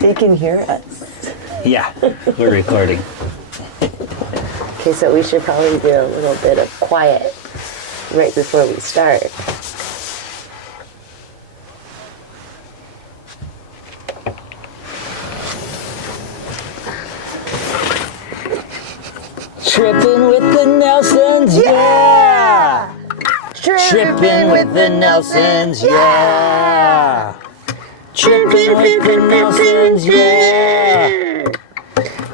They can hear us. Yeah, we're recording. Okay, so we should probably do a little bit of quiet right before we start. Tripping with the Nelsons, yeah! Tripping with the Nelsons, yeah! Tripping with the Nelsons, yeah!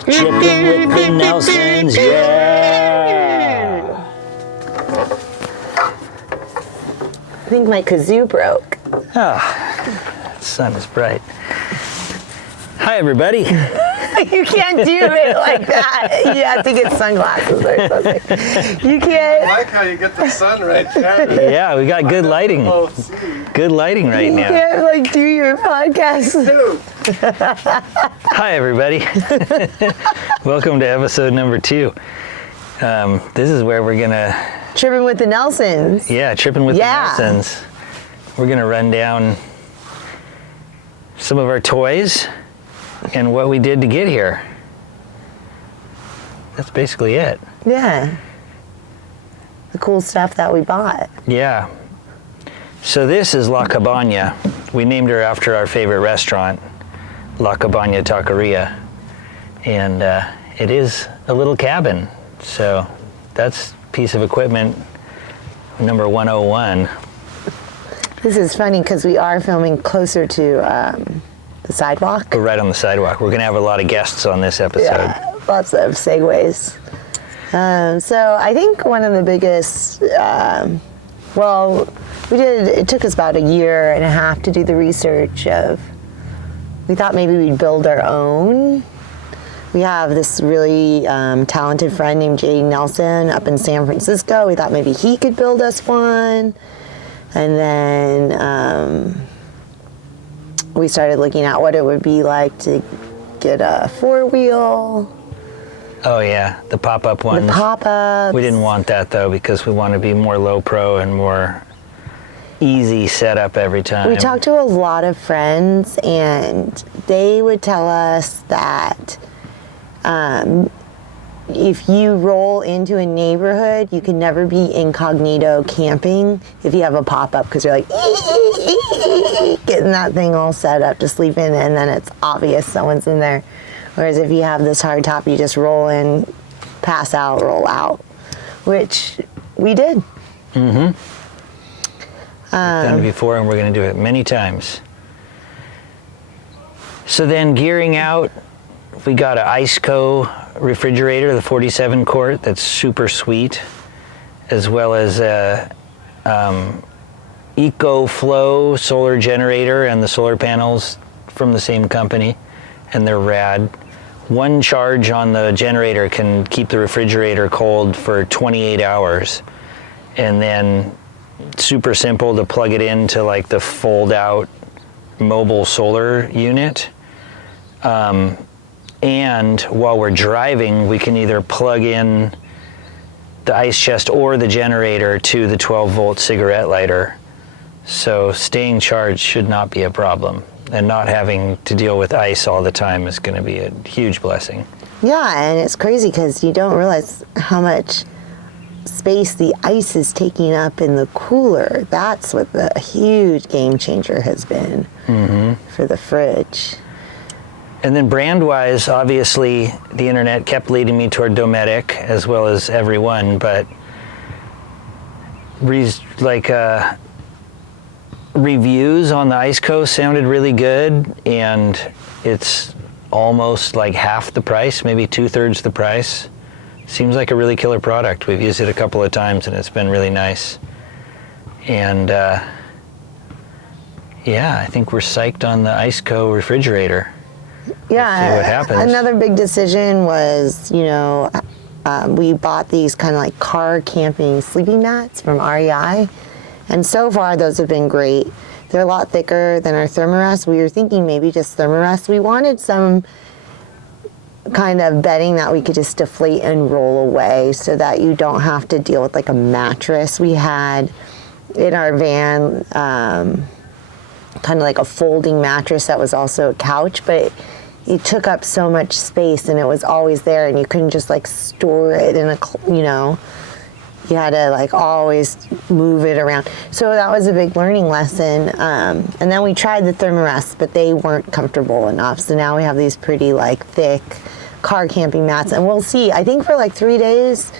Tripping with the Nelsons, yeah! I think my kazoo broke. Ah, the sun is bright. Hi, everybody. You can't do it like that. You have to get sunglasses or something. You I can't. like how you get the sun right there. Yeah, we got good lighting. Oh, see. Good lighting right You now. can't like do your podcast. Hi, everybody. Welcome to episode number 2. This is where we're gonna, Tripping with the Nelsons. tripping with Yeah. the Nelsons. We're gonna run down some of our toys and what we did to get here. That's basically it. Yeah. The cool stuff that we bought. Yeah. So this is La Cabana. We named her after our favorite restaurant, La Cabana Taqueria. And it is a little cabin. So that's piece of equipment number 101. This is funny because we are filming closer to the sidewalk. We're right on the sidewalk. We're going to have a lot of guests on this episode. Yeah, lots of segues. So I think one of the biggest, it took us about a year and a half to do the research of, we thought maybe we'd build our own. We have this really talented friend named Jay Nelson up in San Francisco. We thought maybe he could build us one. And then we started looking at what it would be like to get a 4-wheel. Oh yeah, the pop-up ones. The pop-ups. We didn't want that though because we want to be more low pro and more easy setup every time. We talked to a lot of friends and they would tell us that if you roll into a neighborhood, you can never be incognito camping if you have a pop-up because you're like getting that thing all set up to sleep in and then it's obvious someone's in there. Whereas if you have this hard top, you just roll in, pass out, roll out, which we did. Mm-hmm. We've done it before and we're going to do it many times. So then gearing out, we got an Iceco refrigerator, the 47 quart, that's super sweet, as well as a EcoFlow solar generator and the solar panels from the same company, and they're rad. One charge on the generator can keep the refrigerator cold for 28 hours, and then super simple to plug it into like the fold-out mobile solar unit. And while we're driving, we can either plug in the ice chest or the generator to the 12-volt cigarette lighter. So staying charged should not be a problem. And not having to deal with ice all the time is going to be a huge blessing. Yeah, and it's crazy because you don't realize how much space the ice is taking up in the cooler. That's what the huge game changer has been for the fridge. And then brand-wise, obviously, the internet kept leading me toward Dometic, as well as everyone, but reviews on the Iceco sounded really good, and it's almost like half the price, maybe 2/3 the price. Seems like a really killer product. We've used it a couple of times, and it's been really nice. And I think we're psyched on the Iceco refrigerator. Yeah, see what happens. Another big decision was, we bought these kind of like car camping sleeping mats from REI, and so far those have been great. They're a lot thicker than our Thermarest. We were thinking maybe just Thermarest. We wanted some kind of bedding that we could just deflate and roll away so that you don't have to deal with like a mattress. We had in our van kind of like a folding mattress that was also a couch, but it took up so much space and it was always there, and you couldn't just like store it in a, you had to like always move it around. So that was a big learning lesson. And then we tried the Thermarest, but they weren't comfortable enough. So now we have these pretty like thick car camping mats, and we'll see. I think for like 3 days,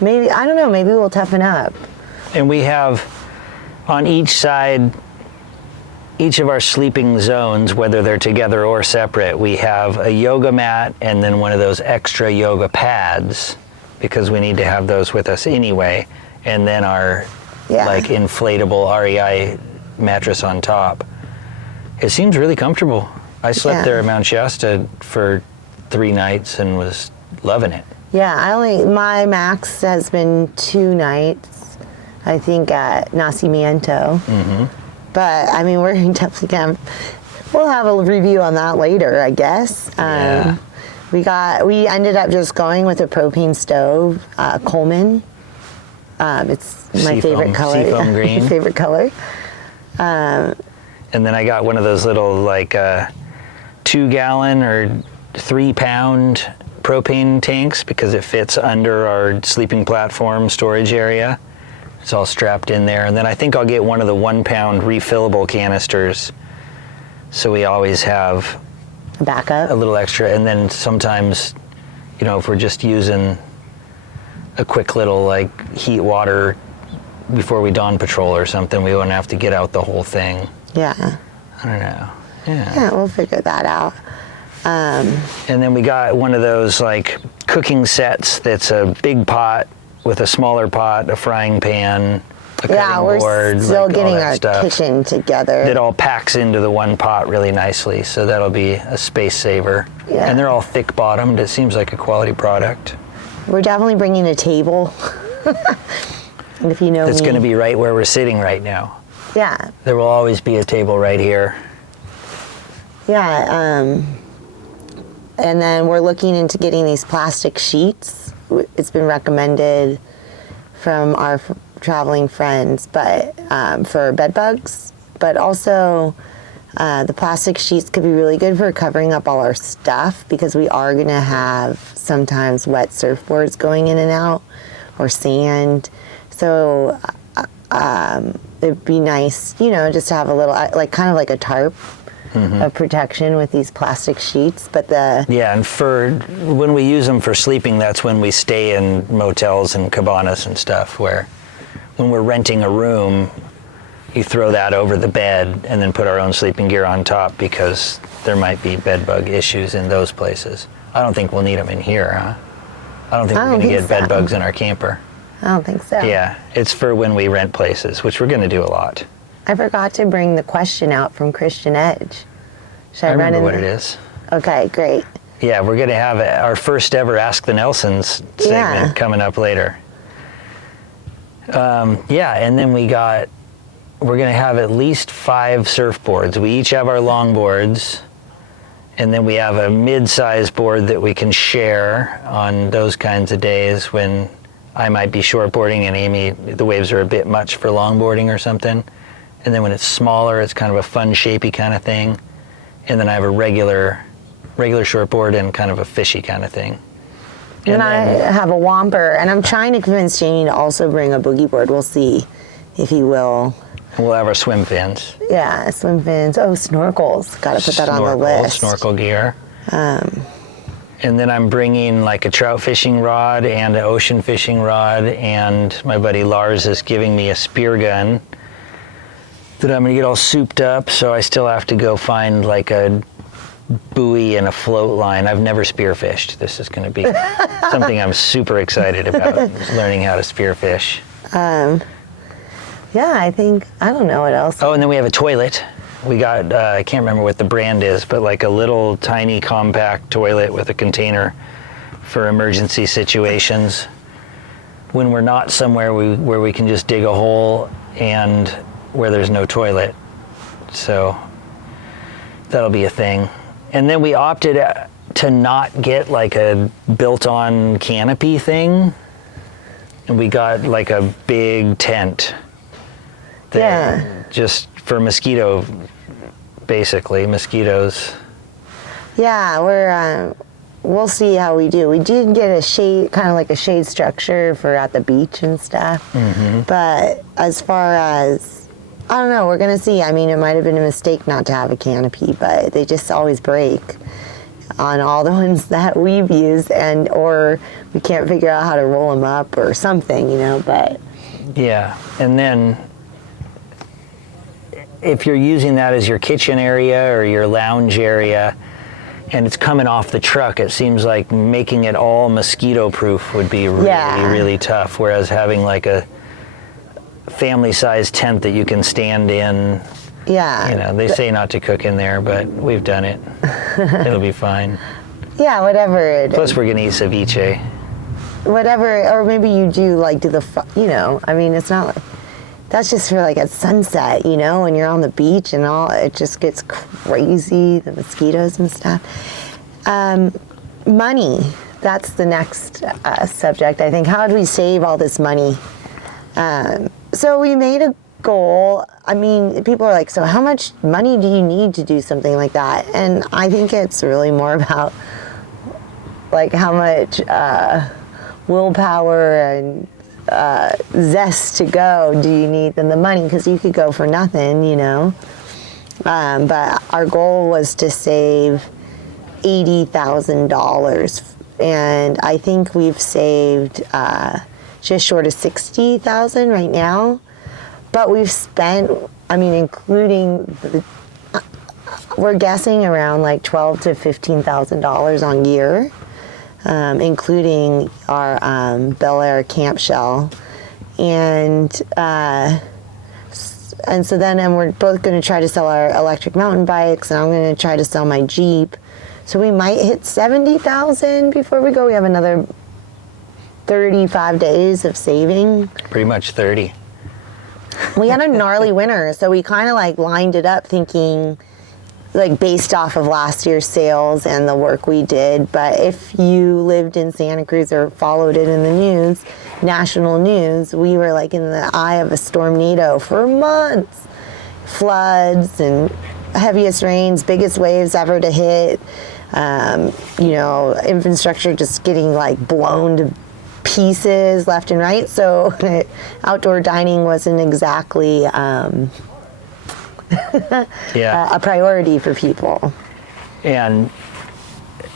maybe, I don't know, maybe we'll toughen up. And we have on each side, each of our sleeping zones, whether they're together or separate, we have a yoga mat and then one of those extra yoga pads, because we need to have those with us anyway, and then our like inflatable REI mattress on top. It seems really comfortable. I slept there at Mount Shasta for 3 nights and was loving it. Yeah, my max has been 2 nights, I think, at Nacimiento. Mm-hmm. But I mean, we're definitely we'll have a review on that later, I guess. We ended up just going with a propane stove, Coleman. It's my favorite color. Seafoam green. My favorite color. And then I got one of those little like 2-gallon or 3-pound propane tanks, because it fits under our sleeping platform storage area. It's all strapped in there. And then I think I'll get one of the 1-pound refillable canisters, so we always have backup, a little extra. And then sometimes, if we're just using a quick little like heat water before we dawn patrol or something, we won't have to get out the whole thing. Yeah. I don't know. Yeah, we'll figure that out. And then we got one of those like cooking sets that's a big pot with a smaller pot, a frying pan, a cutting board. We're still like getting all that our stuff. kitchen together. That all packs into the one pot really nicely, so that'll be a space saver. Yeah. And they're all thick bottomed. It seems like a quality product. We're definitely bringing a table. And if you know It's me, going to be right where we're sitting right now. Yeah. There will always be a table right here. Yeah. And then we're looking into getting these plastic sheets. It's been recommended from our traveling friends, but for bed bugs. But also, the plastic sheets could be really good for covering up all our stuff, because we are going to have sometimes wet surfboards going in and out, or sand. So it'd be nice, just to have a little, like kind of like a tarp. Mm-hmm. Of protection with these plastic sheets, but and for when we use them for sleeping, that's when we stay in motels and cabanas and stuff, where when we're renting a room, you throw that over the bed and then put our own sleeping gear on top, because there might be bed bug issues in those places. I don't think we'll need them in here, huh? I don't think we're going to get bed bugs in our camper. I don't think so. Yeah, it's for when we rent places, which we're going to do a lot. I forgot to bring the question out from Christian Edge. Should I remember what it is. Okay, great. Yeah, we're going to have our first ever Ask the Nelsons segment coming up later. And then we're going to have at least 5 surfboards. We each have our longboards, and then we have a mid-size board that we can share on those kinds of days when I might be shortboarding and Amy, the waves are a bit much for longboarding or something. And then when it's smaller, it's kind of a fun, shapy kind of thing. And then I have a regular shortboard and kind of a fishy kind of thing. And I have a Whomper, and I'm trying to convince Jamie to also bring a boogie board. We'll see if he will. We'll have our swim fins. Yeah, swim fins. Oh, snorkels. Got to put that on the list. Snorkel gear. And then I'm bringing like a trout fishing rod and an ocean fishing rod, and my buddy Lars is giving me a spear gun that I'm going to get all souped up, so I still have to go find like a buoy and a float line. I've never spearfished. This is going to be something I'm super excited about, learning how to spearfish. Yeah, I don't know what else. Oh, and then we have a toilet. We got, I can't remember what the brand is, but like a little tiny compact toilet with a container for emergency situations. When we're not somewhere where we can just dig a hole and where there's no toilet. So that'll be a thing. And then we opted to not get like a built-on canopy thing. And we got like a big tent that just for mosquito, basically mosquitoes. Yeah, we'll see how we do. We did get a shade, kind of like a shade structure for at the beach and stuff. But as far as, I don't know, we're gonna see. I mean, it might have been a mistake not to have a canopy, but they just always break on all the ones that we've used, or we can't figure out how to roll them up or something, but. Yeah, and then if you're using that as your kitchen area or your lounge area, and it's coming off the truck, it seems like making it all mosquito proof would be really, really tough. Whereas having like a family sized tent that you can stand in, they say not to cook in there, but we've done it. It'll be fine. Yeah, whatever it Plus is. we're gonna eat ceviche. Whatever, or maybe you do I mean, it's not like, that's just for like at sunset, when you're on the beach and all, it just gets crazy, the mosquitoes and stuff. Money, that's the next subject, I think. How do we save all this money? So we made a goal. I mean, people are like, so how much money do you need to do something like that? And I think it's really more about like how much willpower and zest to go do you need than the money, because you could go for nothing, but our goal was to save $80,000, and I think we've saved just short of $60,000 right now, but we've spent, I mean, including we're guessing around like $12,000 to $15,000 on gear, including our Bel Air camp shell, and so then we're both going to try to sell our electric mountain bikes, and I'm going to try to sell my Jeep. So we might hit 70,000 before we go. We have another 35 days of saving. Pretty much 30. We had a gnarly winter, so we kind of like lined it up thinking, like based off of last year's sales and the work we did. But if you lived in Santa Cruz or followed it in the news, national news, we were like in the eye of a stormnado for months. Floods and heaviest rains, biggest waves ever to hit. Infrastructure just getting like blown to pieces left and right. So outdoor dining wasn't exactly a priority for people. And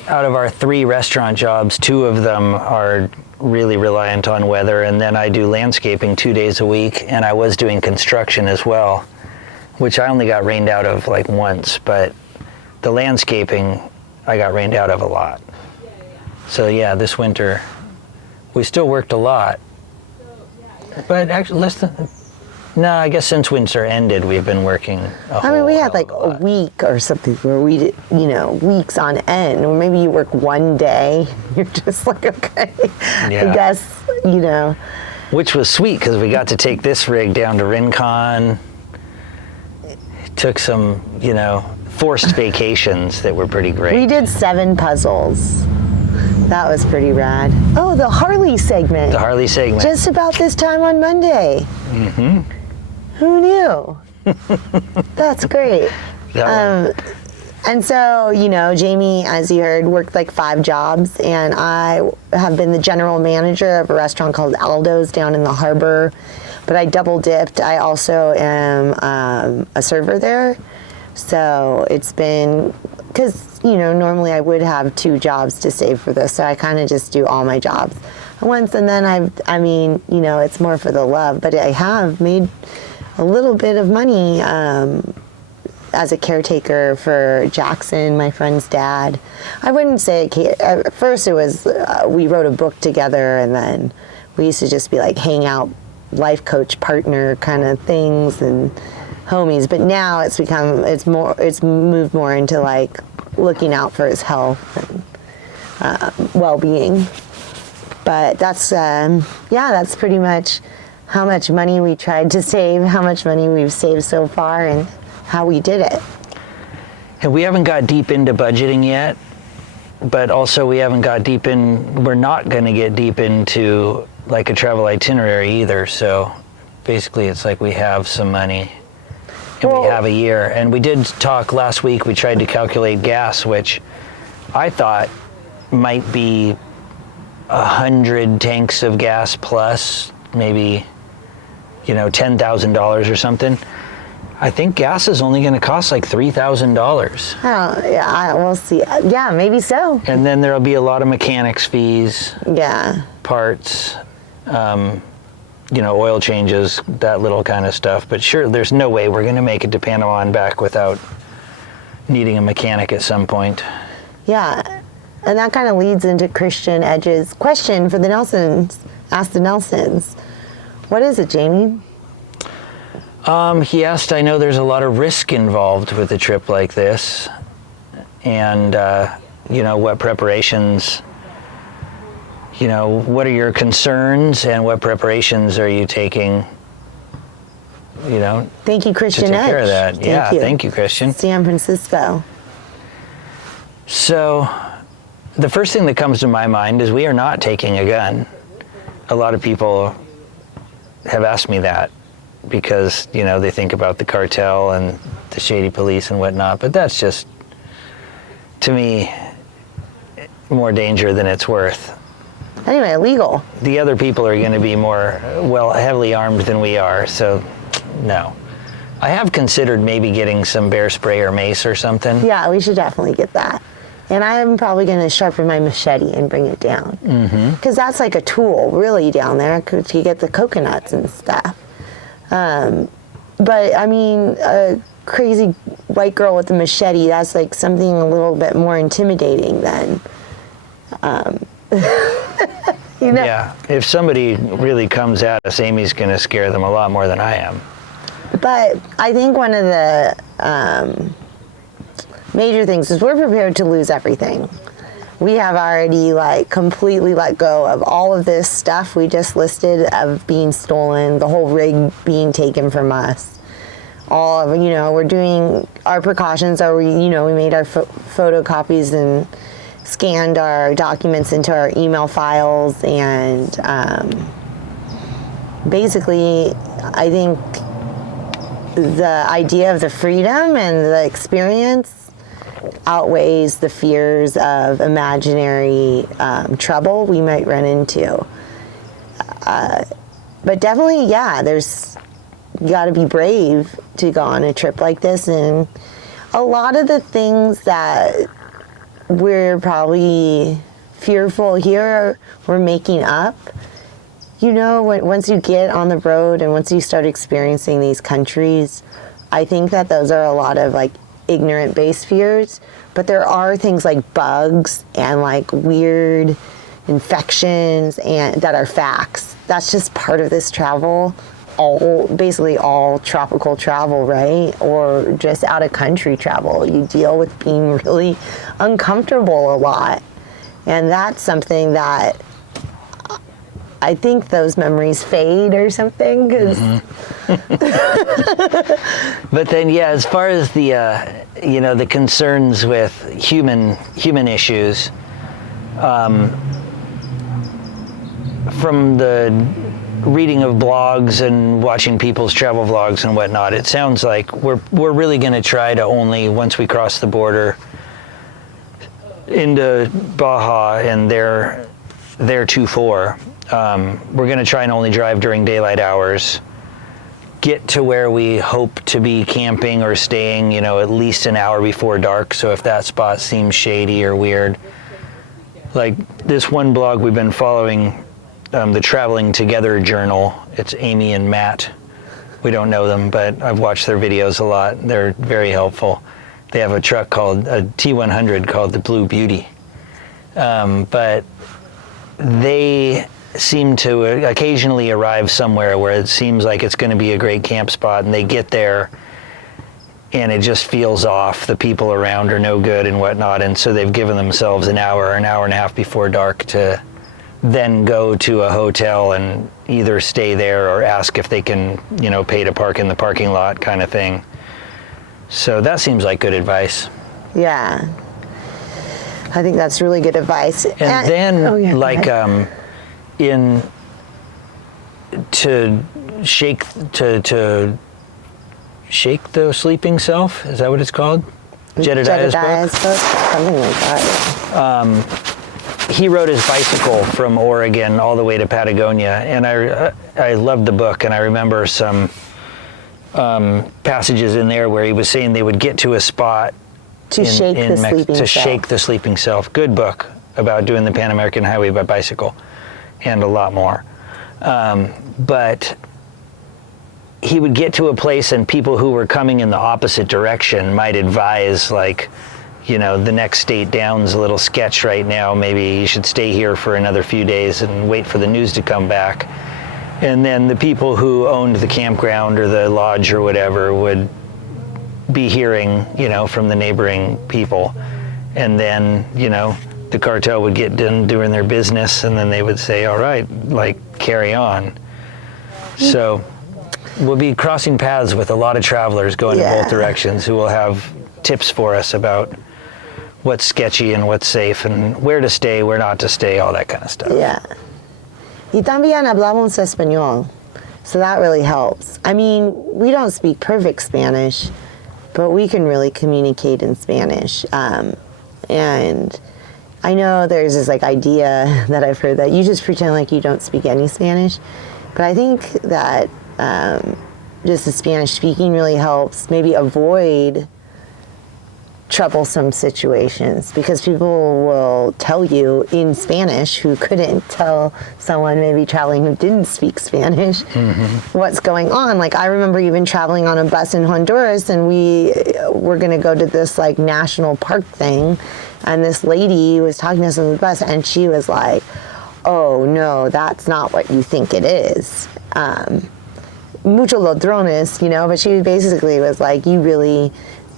out of our 3 restaurant jobs, 2 of them are really reliant on weather, and then I do landscaping 2 days a week, and I was doing construction as well, which I only got rained out of like once, but the landscaping I got rained out of a lot. So yeah, this winter we still worked a lot, but actually I guess since winter ended, we've been working we had like a week or something where we did, weeks on end, or maybe you work one day, you're just like, okay, Yeah. I guess, Which was sweet, because we got to take this rig down to Rincon. Took some, forced vacations that were pretty great. We did 7 puzzles. That was pretty rad. Oh, the Harley segment. The Harley segment. Just about this time on Monday. Mm-hmm. Who knew? That's great. And so, Jamie, as you heard, worked like 5 jobs, and I have been the general manager of a restaurant called Aldo's down in the harbor, but I double dipped. I also am a server there. So it's been, because, normally I would have 2 jobs to save for this, so I kind of just do all my jobs at once, and then it's more for the love, but I have made a little bit of money as a caretaker for Jackson, my friend's dad. I wouldn't say, at first it was, we wrote a book together, and then we used to just be like hang out, life coach partner kind of things and homies, but now it's moved more into like looking out for his health and well-being. But that's that's pretty much how much money we tried to save, how much money we've saved so far, and how we did it. And we haven't got deep into budgeting yet, but also we're not going to get deep into like a travel itinerary either. So basically it's like we have some money and Well- we have a year. And we did talk last week, we tried to calculate gas, which I thought might be 100 tanks of gas plus maybe, $10,000 or something. I think gas is only going to cost like $3,000. Oh, yeah, we'll see. Yeah, maybe so. And then there'll be a lot of mechanics fees, Yeah. parts, oil changes, that little kind of stuff. But sure, there's no way we're going to make it to Panama and back without needing a mechanic at some point. Yeah. And that kind of leads into Christian Edge's question for the Nelsons. Ask the Nelsons. What is it, Jamie? He asked, I know there's a lot of risk involved with a trip like this. And, what preparations, what are your concerns and what preparations are you taking, Thank you, to Christian take Edge. care of that? Thank you, Christian. San Francisco. So, the first thing that comes to my mind is we are not taking a gun. A lot of people have asked me that because, they think about the cartel and the shady police and whatnot, but that's just, to me, more danger than it's worth. Anyway, illegal. The other people are going to be more, heavily armed than we are, so no. I have considered maybe getting some bear spray or mace or something. Yeah, we should definitely get that. And I'm probably going to sharpen my machete and bring it down. Because that's like a tool, really, down there to get the coconuts and stuff. But, I mean, a crazy white girl with a machete, that's like something a little bit more intimidating than, Yeah, if somebody really comes at us, Amy's going to scare them a lot more than I am. But I think one of the major things is we're prepared to lose everything. We have already completely let go of all of this stuff we just listed of being stolen, the whole rig being taken from us. All of, we're doing our precautions are, we made our photocopies and scanned our documents into our email files, and basically I think the idea of the freedom and the experience outweighs the fears of imaginary trouble we might run into. But definitely, there's, you got to be brave to go on a trip like this. And a lot of the things that we're probably fearful here, we're making up. Once you get on the road and once you start experiencing these countries, I think that those are a lot of ignorant based fears, but there are things like bugs and weird infections and that are facts. That's just part of this travel, basically all tropical travel, right? Or just out of country travel. You deal with being really uncomfortable a lot. And that's something that I think those memories fade or something, because But then, as far as the the concerns with human issues, from the reading of blogs and watching people's travel vlogs and whatnot, it sounds like we're really going to try to only, once we cross the border into Baja and their 2-4, we're going to try and only drive during daylight hours. Get to where we hope to be camping or staying, at least an hour before dark. So if that spot seems shady or weird, like this one blog we've been following, the Traveling Together Journal. It's Amy and Matt. We don't know them, but I've watched their videos a lot. They're very helpful. They have a truck called a T100 called the Blue Beauty. But they seem to occasionally arrive somewhere where it seems like it's going to be a great camp spot, and they get there and it just feels off. The people around are no good and whatnot, and so they've given themselves an hour and a half before dark to then go to a hotel and either stay there or ask if they can, pay to park in the parking lot kind of thing. So that seems like good advice. Yeah. I think that's really good advice. And then, to Shake the Sleeping Self. Is that what it's called? Jedediah's book. Something like that. He rode his bicycle from Oregon all the way to Patagonia, and I loved the book. And I remember some passages in there where he was saying they would get to a spot To shake the sleeping self. Shake the Sleeping Self. Good book about doing the Pan American Highway by bicycle, and a lot more. But he would get to a place, and people who were coming in the opposite direction might advise, like, you know, the next state down's a little sketch right now. Maybe you should stay here for another few days and wait for the news to come back. And then the people who owned the campground or the lodge or whatever would be hearing, you know, from the neighboring people. And then, you know, the cartel would get done doing their business, and then they would say, all right, like, carry on. So we'll be crossing paths with a lot of travelers going in both directions who will have tips for us about what's sketchy and what's safe and where to stay, where not to stay, all that kind of stuff. Yeah. Y también hablamos español, so that really helps. I mean, we don't speak perfect Spanish, but we can really communicate in Spanish. And I know there's this like idea that I've heard that you just pretend like you don't speak any Spanish, but I think that just the Spanish speaking really helps maybe avoid troublesome situations, because people will tell you in Spanish, who couldn't tell someone maybe traveling who didn't speak Spanish what's going on. Like, I remember even traveling on a bus in Honduras, and we were going to go to this like national park thing, and this lady was talking to us on the bus, and she was like, oh no, that's not what you think it is. Mucho ladrones, you know, but she basically was like, you really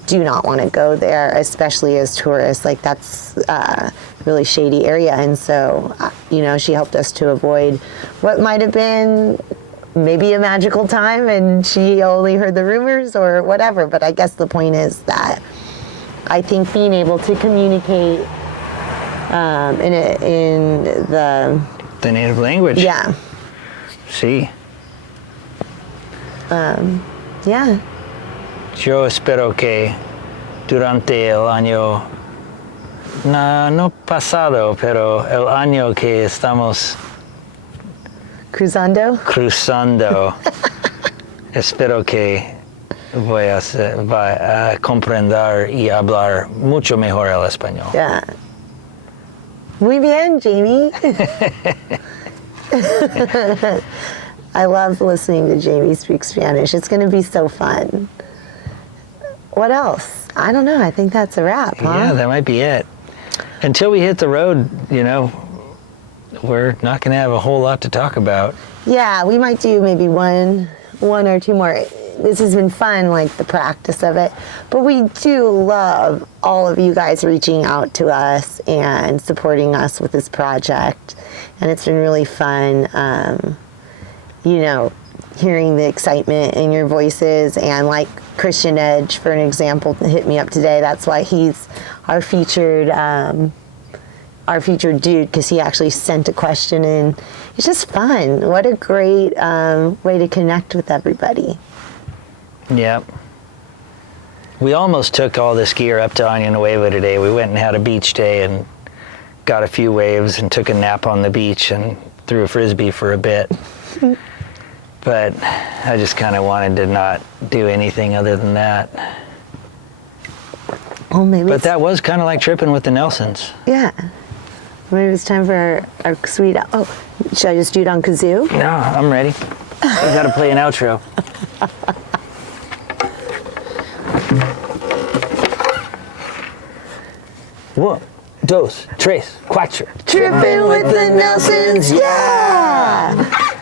do not want to go there, especially as tourists. Like, that's a really shady area. And so, you know, she helped us to avoid what might have been maybe a magical time, and she only heard the rumors or whatever. But I guess the point is that I think being able to communicate in the native language. Yeah. Sí. Yeah. Yo espero que durante el año, no pasado, pero el año que estamos Cruzando. espero que voy a comprender y hablar mucho mejor el español. Yeah. Muy bien, Jamie. I love listening to Jamie speak Spanish. It's going to be so fun. What else? I don't know. I think that's a wrap, huh? Yeah, that might be it. Until we hit the road, you know, we're not going to have a whole lot to talk about. Yeah, we might do maybe one or two more. This has been fun, like the practice of it. But we do love all of you guys reaching out to us and supporting us with this project. And it's been really fun, you know, hearing the excitement in your voices. And like Christian Edge, for an example, hit me up today. That's why he's our featured dude, because he actually sent a question in. It's just fun. What a great way to connect with everybody. Yep. We almost took all this gear up to Año Nuevo today. We went and had a beach day and got a few waves and took a nap on the beach and threw a frisbee for a bit. But I just kind of wanted to not do anything other than that. Oh, maybe. But that was kind of like tripping with the Nelsons. Yeah. Maybe it's time for our sweet. Oh, should I just do it on kazoo? No, I'm ready. We got to play an outro. One, dos, tres, cuatro. Tripping with the Nelsons, yeah!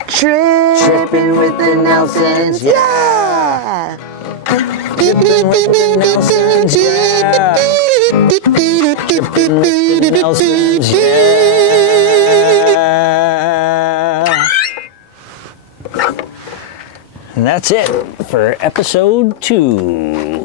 Tripping with the Nelsons, yeah! Tripping with the Nelsons, yeah! Tripping with the Nelsons, yeah! And that's it for episode 2.